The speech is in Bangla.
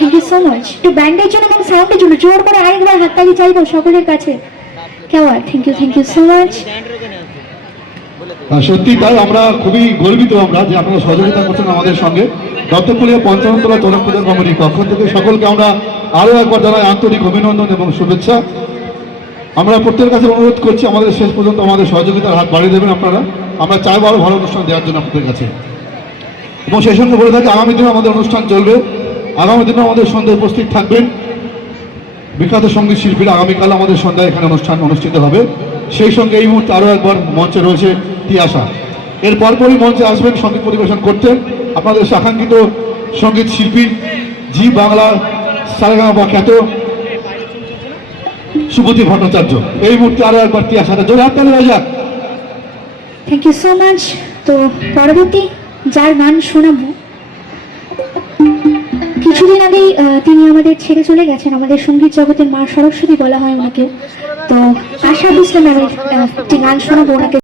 Thank you so much. To ব্যান্ডের জন্য এবং সাউন্ডের জন্য জোর করে আরেকবার হাততালি চাইবো সকলের কাছে। Thank you so much. সত্যি তাই আমরা খুবই গর্বিত আমরা যে আপনারা সহযোগিতা করছেন আমাদের সঙ্গে। দত্তপুলিয়া পঞ্চাননতলা চড়ক পূজা কমিটির পক্ষ থেকে সকলকে আমরা আরও একবার জানাই আন্তরিক অভিনন্দন এবং শুভেচ্ছা। আমরা প্রত্যেকের কাছে অনুরোধ করছি আমাদের শেষ পর্যন্ত আমাদের সহযোগিতার হাত বাড়িয়ে দেবেন আপনারা। আমরা চাইবো আরও ভালো অনুষ্ঠান দেওয়ার জন্য আপনাদের কাছে। এবং সেই সঙ্গে বলে থাকি আগামী দিনে আমাদের অনুষ্ঠান চলবে। আগামী দিনে আমাদের সন্ধ্যায় উপস্থিত থাকবেন বিখ্যাত সঙ্গীত শিল্পীরা। আগামীকাল আমাদের সন্ধ্যায় এখানে অনুষ্ঠান অনুষ্ঠিত হবে। সেই সঙ্গে এই মুহূর্তে আরও একবার মঞ্চে রয়েছে তিয়াশা। এর পরপরই মঞ্চে আসবেন সঙ্গীত পরিবেশন করতেন আপনাদের আকাঙ্ক্ষিত সঙ্গীত শিল্পী জি বাংলা সারেগামা খ্যাত সুবতী ভট্টাচার্য। এই মুহূর্তে আরও একবার তিয়াশাতে জোরে হাততালি হয়ে যাক। Thank you so much. তো পরবর্তী যার গান শোনাবো, কিছুদিন আগেই তিনি আমাদের ছেড়ে চলে গেছেন। আমাদের সঙ্গীত জগতের মা সরস্বতী বলা হয় ওনাকে। তো আশা বুঝলাম একটি গান শোনাবো ওনাকে।